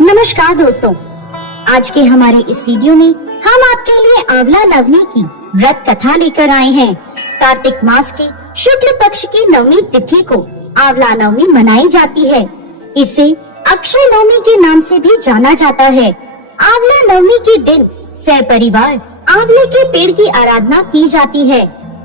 नमस्कार दोस्तों, आज के हमारे इस वीडियो में हम आपके लिए आंवला नवमी की व्रत कथा लेकर आए हैं। कार्तिक मास के शुक्ल पक्ष की नवमी तिथि को आंवला नवमी मनाई जाती है। इसे अक्षय नवमी के नाम से भी जाना जाता है। आंवला नवमी के दिन सपरिवार आंवले के पेड़ की आराधना की जाती है।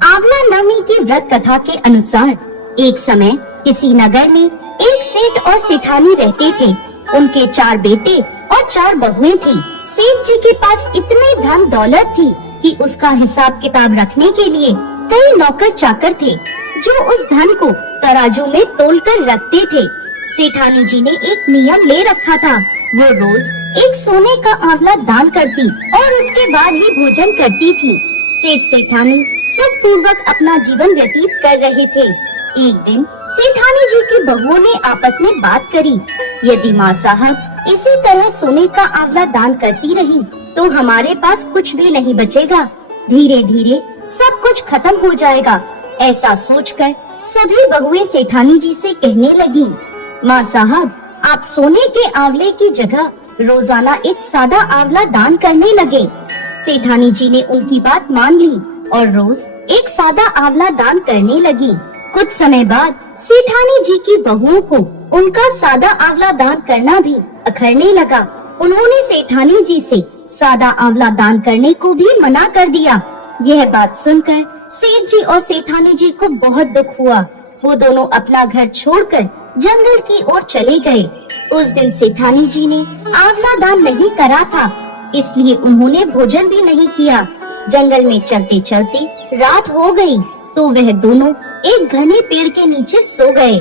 आंवला नवमी की व्रत कथा के अनुसार एक समय किसी नगर में एक सेठ और सेठानी रहते थे। उनके 4 बेटे और 4 बहुएं थी। सेठ जी के पास इतनी धन दौलत थी कि उसका हिसाब किताब रखने के लिए कई नौकर चाकर थे जो उस धन को तराजू में तोलकर रखते थे। सेठानी जी ने एक नियम ले रखा था, वो रोज एक सोने का आंवला दान करती और उसके बाद ही भोजन करती थी। सेठ सेठानी सुख पूर्वक अपना जीवन व्यतीत कर रहे थे। एक दिन सेठानी जी की बहुओं ने आपस में बात करी, यदि माँ साहब इसी तरह सोने का आंवला दान करती रही तो हमारे पास कुछ भी नहीं बचेगा, धीरे धीरे सब कुछ खत्म हो जाएगा। ऐसा सोचकर सभी बहुएं सेठानी जी से कहने लगी, माँ साहब आप सोने के आंवले की जगह रोजाना एक सादा आंवला दान करने लगे। सेठानी जी ने उनकी बात मान ली और रोज एक सादा आंवला दान करने लगी। कुछ समय बाद सेठानी जी की बहुओं को उनका सादा आंवला दान करना भी अखरने लगा। उन्होंने सेठानी जी से सादा आंवला दान करने को भी मना कर दिया। यह बात सुनकर सेठ जी और सेठानी जी को बहुत दुख हुआ। वो दोनों अपना घर छोड़कर जंगल की ओर चले गए। उस दिन सेठानी जी ने आंवला दान नहीं करा था, इसलिए उन्होंने भोजन भी नहीं किया। जंगल में चलते चलते रात हो गई तो वह दोनों एक घने पेड़ के नीचे सो गए।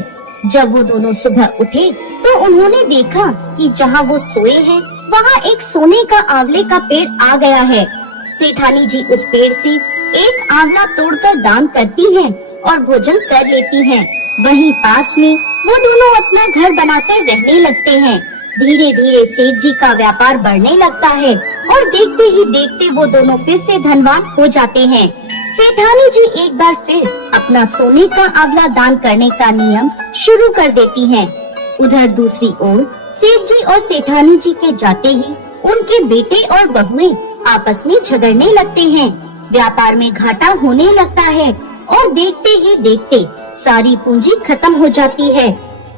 जब वो दोनों सुबह उठे तो उन्होंने देखा कि जहाँ वो सोए हैं वहाँ एक सोने का आंवले का पेड़ आ गया है। सेठानी जी उस पेड़ से एक आंवला तोड़कर दान करती हैं और भोजन कर लेती हैं। वहीं पास में वो दोनों अपना घर बनाकर रहने लगते हैं। धीरे धीरे सेठ जी का व्यापार बढ़ने लगता है और देखते ही देखते वो दोनों फिर से धनवान हो जाते हैं। सेठानी जी एक बार फिर अपना सोने का आंवला दान करने का नियम शुरू कर देती हैं। उधर दूसरी ओर सेठ जी और सेठानी जी के जाते ही उनके बेटे और बहुएं आपस में झगड़ने लगते हैं। व्यापार में घाटा होने लगता है और देखते ही देखते सारी पूंजी खत्म हो जाती है।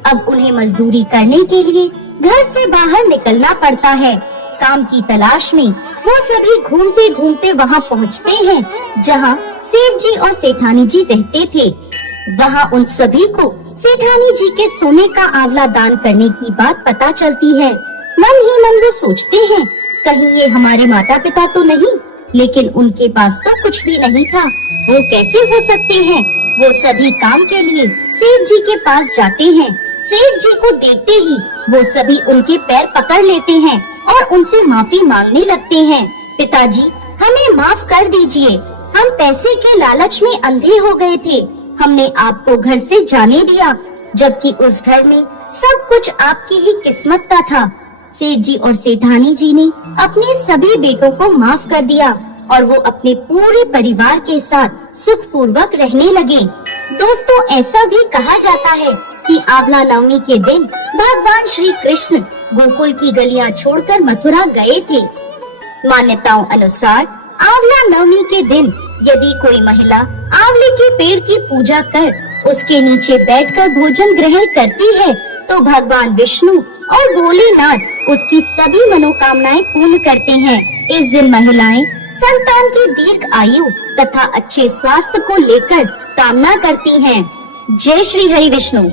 अब उन्हें मजदूरी करने के लिए घर से बाहर निकलना पड़ता है। काम की तलाश में वो सभी घूमते घूमते वहाँ पहुँचते हैं जहाँ सेठ जी और सेठानी जी रहते थे। वहाँ उन सभी को सेठानी जी के सोने का आंवला दान करने की बात पता चलती है। मन ही मन वो सोचते हैं, कहीं ये हमारे माता पिता तो नहीं, लेकिन उनके पास तो कुछ भी नहीं था, वो कैसे हो सकते हैं। वो सभी काम के लिए सेठ जी के पास जाते हैं। सेठ जी को देखते ही वो सभी उनके पैर पकड़ लेते हैं और उनसे माफी मांगने लगते हैं। पिताजी हमें माफ कर दीजिए, हम पैसे के लालच में अंधे हो गए थे। हमने आपको घर से जाने दिया, जबकि उस घर में सब कुछ आपकी ही किस्मत का था। सेठ जी और सेठानी जी ने अपने सभी बेटों को माफ कर दिया और वो अपने पूरे परिवार के साथ सुख पूर्वक रहने लगे। दोस्तों ऐसा भी कहा जाता है कि आंवला नवमी के दिन भगवान श्री कृष्ण गोकुल की गलियां छोड़कर मथुरा गए थे। मान्यताओं अनुसार आंवला नवमी के दिन यदि कोई महिला आंवले के पेड़ की पूजा कर उसके नीचे बैठकर भोजन ग्रहण करती है तो भगवान विष्णु और भोलेनाथ उसकी सभी मनोकामनाएं पूर्ण करते हैं। इस दिन महिलाएं संतान की दीर्घ आयु तथा अच्छे स्वास्थ्य को लेकर कामना करती हैं। जय श्री हरि विष्णु।